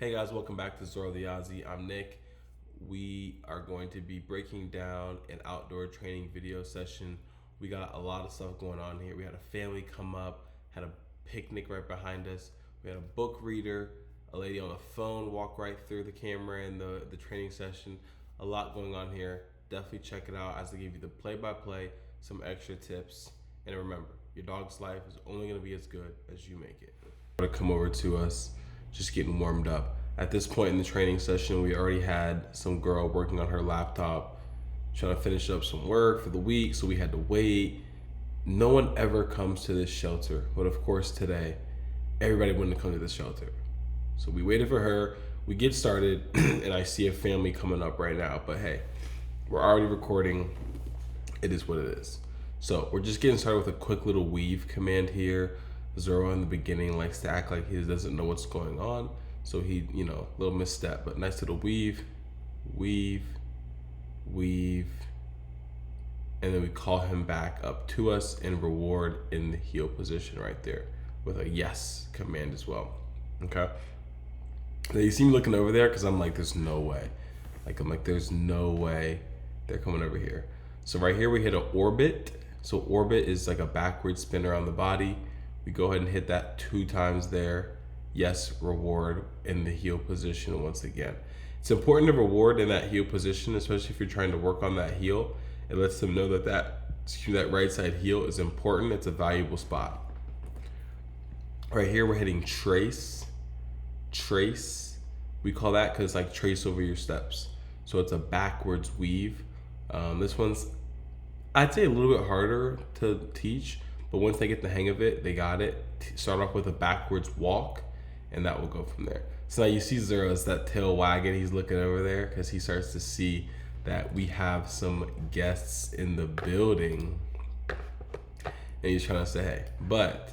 Hey guys, welcome back to Zoro the Aussie. I'm Nick. We are going to be breaking down an outdoor training video session. We got a lot of stuff going on here. We had a family come up, had a picnic right behind us. We had a book reader, a lady on the phone walk right through the camera in the training session. A lot going on here. Definitely check it out as I give you the play-by-play, some extra tips. And remember, your dog's life is only going to be as good as you make it. To come over to us, just getting warmed up. At this point in the training session, we already had some girl working on her laptop, trying to finish up some work for the week, so we had to wait. No one ever comes to this shelter, but of course today, everybody wanted to come to this shelter. So we waited for her, we get started, and I see a family coming up right now, but hey, we're already recording. It is what it is. So we're just getting started with a quick little weave command here. Zoro in the beginning likes to act like he doesn't know what's going on. So he, little misstep, but nice little weave, weave, weave. And then we call him back up to us and reward in the heel position right there with a yes command as well. Okay. Now you see me looking over there because I'm like, there's no way. There's no way they're coming over here. So right here we hit an orbit. So orbit is like a backward spin around the body. We go ahead and hit that 2 times there. Yes, reward in the heel position once again. It's important to reward in that heel position, especially if you're trying to work on that heel. It lets them know that right side heel is important. It's a valuable spot. Right here, we're hitting trace, trace. We call that because like trace over your steps. So it's a backwards weave. This one's, I'd say a little bit harder to teach, but once they get the hang of it, they got it. Start off with a backwards walk, and that will go from there. So now you see Zoro as that tail wagging. He's looking over there because he starts to see that we have some guests in the building. And he's trying to say, hey, but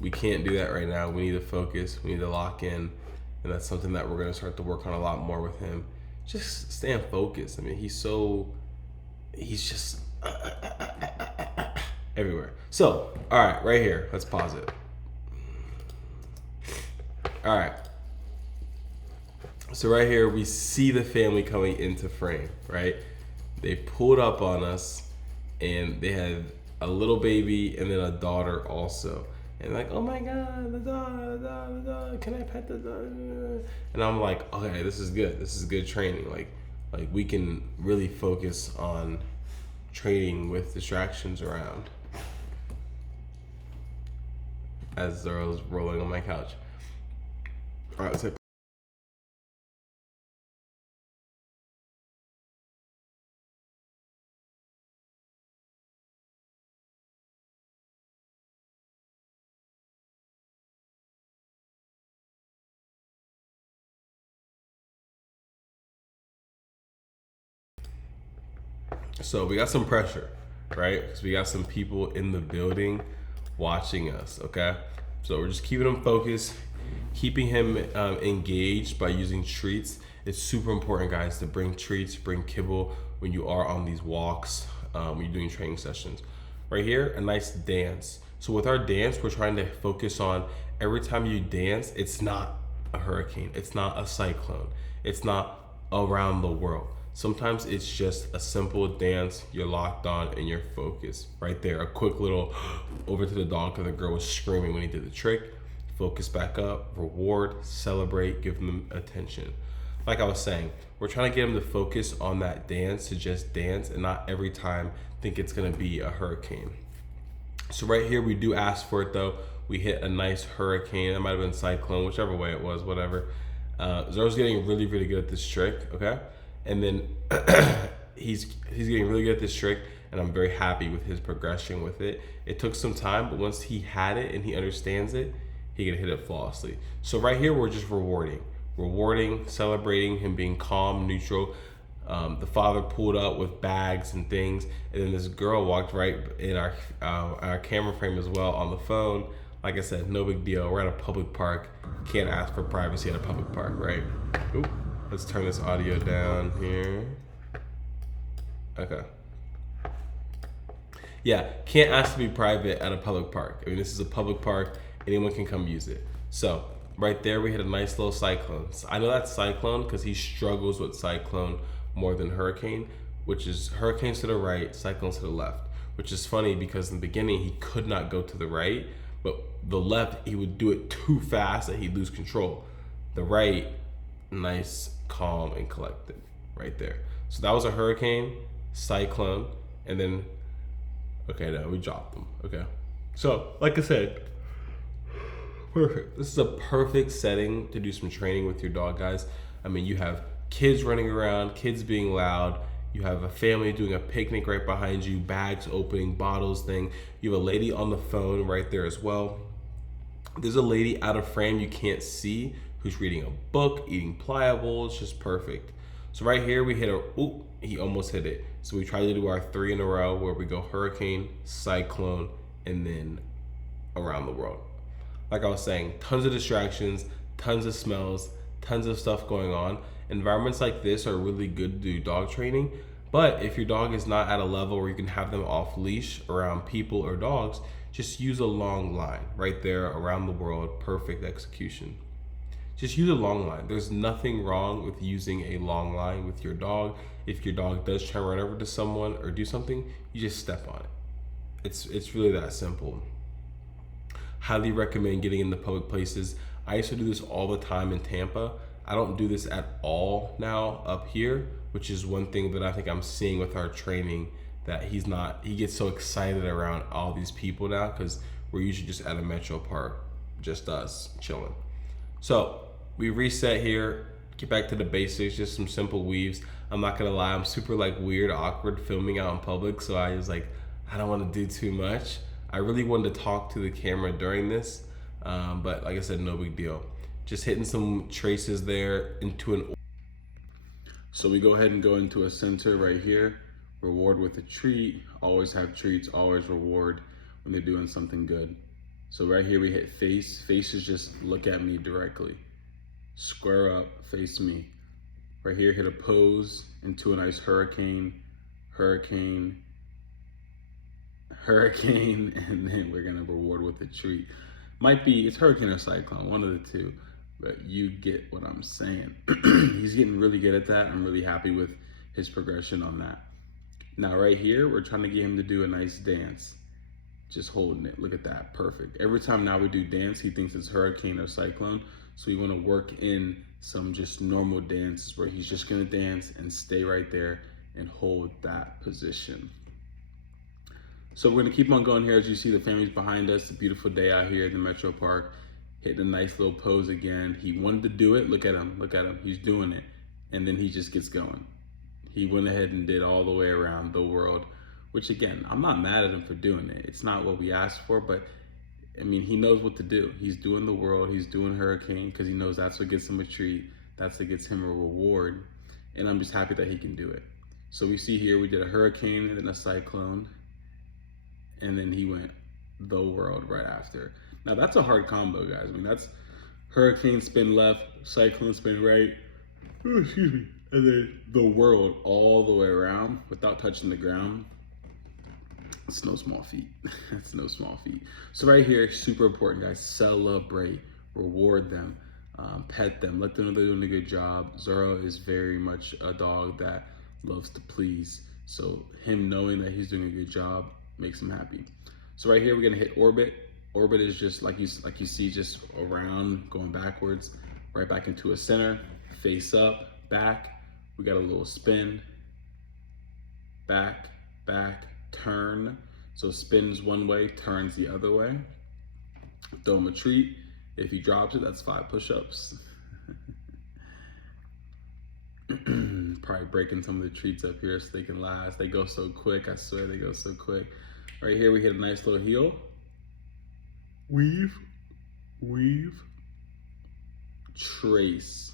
we can't do that right now. We need to focus. We need to lock in. And that's something that we're going to start to work on a lot more with him. Just staying focused. I mean, he's just everywhere. So, all right, right here. Let's pause it. All right. So right here, we see the family coming into frame, right? They pulled up on us, and they had a little baby and then a daughter also. And like, oh my God, the dog, can I pet the dog? And I'm like, okay, this is good. This is good training. Like we can really focus on training with distractions around. As Zoro's rolling on my couch. All right, so we got some pressure, right? Because we got some people in the building watching us, okay? So we're just keeping him focused, keeping him engaged by using treats. It's super important, guys, to bring treats, bring kibble when you are on these walks, when you're doing training sessions. Right here, a nice dance. So with our dance, we're trying to focus on every time you dance, it's not a hurricane, it's not a cyclone, it's not around the world. Sometimes it's just a simple dance, you're locked on and you're focused. Right there, a quick little over to the dog because the girl was screaming when he did the trick. Focus back up, reward, celebrate, give them attention. Like I was saying, we're trying to get them to focus on that dance, to just dance and not every time think it's gonna be a hurricane. So right here, we do ask for it though. We hit a nice hurricane. It might have been cyclone, whichever way it was, whatever. Zoro's getting really, really good at this trick, okay? And then he's getting really good at this trick, and I'm very happy with his progression with it. It took some time, but once he had it and he understands it, he can hit it flawlessly. So right here, we're just rewarding, celebrating him being calm, neutral. The father pulled up with bags and things, and then this girl walked right in our camera frame as well on the phone. Like I said, no big deal. We're at a public park. Can't ask for privacy at a public park, right? Oop. Let's turn this audio down here. Okay. Yeah, can't ask to be private at a public park. I mean, this is a public park. Anyone can come use it. So right there we hit a nice little cyclone. So I know that's cyclone because he struggles with cyclone more than hurricane, which is hurricanes to the right, cyclones to the left, which is funny because in the beginning he could not go to the right, but the left he would do it too fast that he'd lose control. The right, nice, calm, and collected right there. So that was a hurricane, cyclone, and then, okay, no, we dropped them. Okay. So, like I said, perfect. This is a perfect setting to do some training with your dog, guys. I mean, you have kids running around, kids being loud. You have a family doing a picnic right behind you, bags opening, bottles thing. You have a lady on the phone right there as well. There's a lady out of frame you can't see who's reading a book, eating pliable. It's just perfect. So right here we hit he almost hit it. So we try to do our 3 in a row where we go hurricane, cyclone, and then around the world. Like I was saying, tons of distractions, tons of smells, tons of stuff going on. Environments like this are really good to do dog training. But if your dog is not at a level where you can have them off leash around people or dogs, just use a long line right there around the world. Perfect execution. Just use a long line. There's nothing wrong with using a long line with your dog. If your dog does try to run over to someone or do something, you just step on it. It's really that simple. Highly recommend getting in the public places. I used to do this all the time in Tampa. I don't do this at all now up here, which is one thing that I think I'm seeing with our training, that he gets so excited around all these people now because we're usually just at a metro park, just us chilling. So we reset here, get back to the basics, just some simple weaves. I'm not gonna lie, I'm super weird, awkward filming out in public, so I was I don't wanna do too much. I really wanted to talk to the camera during this, but like I said, no big deal. Just hitting some traces there into an. So we go ahead and go into a center right here. Reward with a treat. Always have treats, always reward when they're doing something good. So right here we hit face. Face is just look at me directly. Square up, face me. Right here, hit a pose into a nice hurricane, hurricane, hurricane, and then we're gonna reward with a treat. It's hurricane or cyclone, one of the two, but you get what I'm saying. He's getting really good at that. I'm really happy with his progression on that. Now right here, we're trying to get him to do a nice dance. Just holding it, look at that, perfect. Every time now we do dance, he thinks it's hurricane or cyclone. So we wanna work in some just normal dances where he's just gonna dance and stay right there and hold that position. So we're gonna keep on going here. As you see, the family's behind us. A beautiful day out here in the Metro Park. Hitting a nice little pose again. He wanted to do it. Look at him, he's doing it. And then he just gets going. He went ahead and did all the way around the world, which again, I'm not mad at him for doing it. It's not what we asked for, but I mean, he knows what to do. He's doing the world, he's doing hurricane because he knows that's what gets him a treat. That's what gets him a reward. And I'm just happy that he can do it. So we see here, we did a hurricane and then a cyclone. And then he went the world right after. Now that's a hard combo, guys. I mean, that's hurricane spin left, cyclone spin right, excuse me, and then the world all the way around without touching the ground. It's no small feat. It's no small feat. So right here, super important, guys. Celebrate, reward them, pet them, let them know they're doing a good job. Zoro is very much a dog that loves to please. So him knowing that he's doing a good job makes him happy. So right here, we're gonna hit orbit. Orbit is just like you see, just around, going backwards, right back into a center, face up, back. We got a little spin, back, back, turn. So spins one way, turns the other way. Throw him a treat. If he drops it, that's 5 push-ups. Probably breaking some of the treats up here so they can last. They go so quick, I swear they go so quick. Right here, we hit a nice little heel. Weave, weave, trace,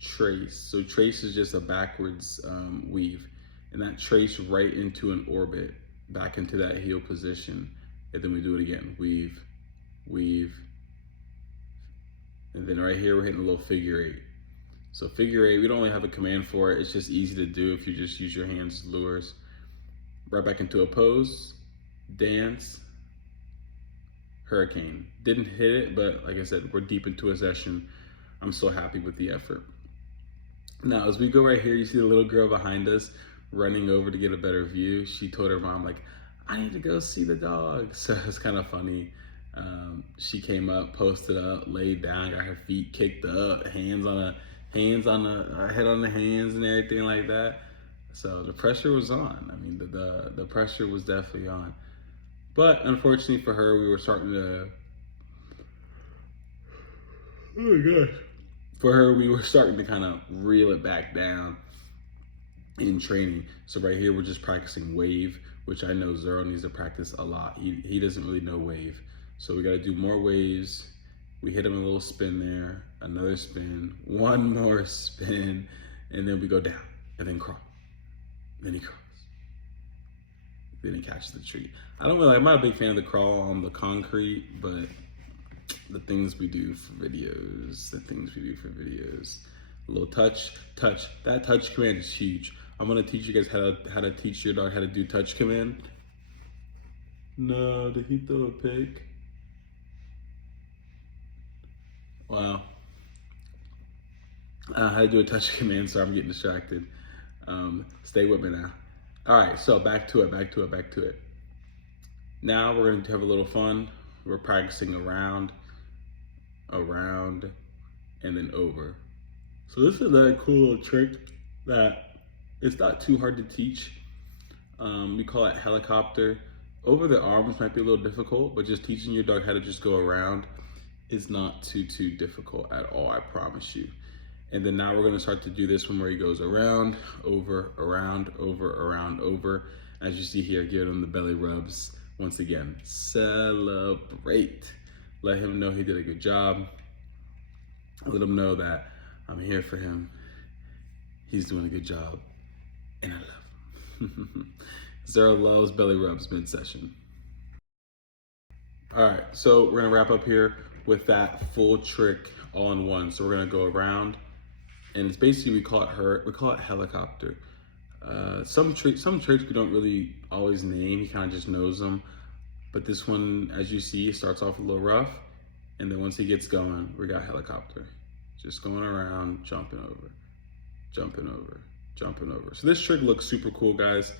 trace. So trace is just a backwards weave. And that trace right into an orbit, back into that heel position. And then we do it again, weave, weave. And then right here, we're hitting a little figure 8. So figure 8, we don't really have a command for it. It's just easy to do if you just use your hands as lures. Right back into a pose, dance, hurricane. Didn't hit it, but like I said, we're deep into a session. I'm so happy with the effort. Now, as we go right here, you see the little girl behind us running over to get a better view. She told her mom, like, I need to go see the dog. So it's kind of funny. She came up, posted up, laid down, got her feet kicked up, hands on her head on the hands and everything like that. So the pressure was on. I mean, the pressure was definitely on. But unfortunately for her, we were starting to, oh my gosh. For her, we were starting to kind of reel it back down in training. So right here, we're just practicing wave, which I know Zoro needs to practice a lot. He doesn't really know wave. So we got to do more waves. We hit him a little spin there, another spin, one more spin, and then we go down, and then crawl. Then he crawls. Then he catches the tree. I'm not a big fan of the crawl on the concrete, but the things we do for videos, A little touch. That touch command is huge. I'm gonna teach you guys how to teach your dog how to do touch command. No, did he throw a pig? Wow. How to do a touch command, so I'm getting distracted. Stay with me now. All right, so back to it. Now we're going to have a little fun. We're practicing around, and then over. So this is a cool little trick that it's not too hard to teach. We call it helicopter. Over the arms might be a little difficult, but just teaching your dog how to just go around is not too difficult at all, I promise you. And then now we're gonna start to do this one where he goes around, over, around, over. As you see here, giving him the belly rubs. Once again, celebrate. Let him know he did a good job. Let him know that I'm here for him. He's doing a good job, and I love him. Zoro loves belly rubs mid-session. All right, so we're gonna wrap up here with that full trick all in one. So we're gonna go around, and it's basically we call it helicopter. Some tricks we don't really always name. He kind of just knows them. But this one, as you see, starts off a little rough, and then once he gets going, we got helicopter. Just going around, jumping over. So this trick looks super cool, guys.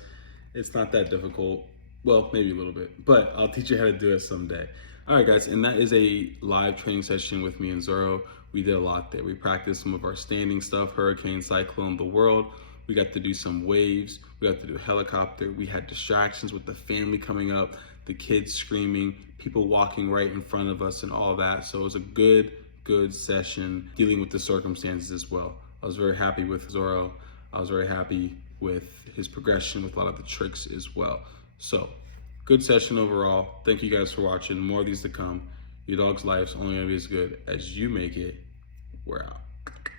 It's not that difficult. Well, maybe a little bit, but I'll teach you how to do it someday. All right, guys, and that is a live training session with me and Zoro. We did a lot there. We practiced some of our standing stuff, hurricane, cyclone, the world. We got to do some waves. We got to do helicopter. We had distractions with the family coming up, the kids screaming, people walking right in front of us and all that. So it was a good session dealing with the circumstances as well. I was very happy with Zoro. I was very happy with his progression with a lot of the tricks as well. So good session overall. Thank you guys for watching. More of these to come. Your dog's life's only gonna be as good as you make it. We're out.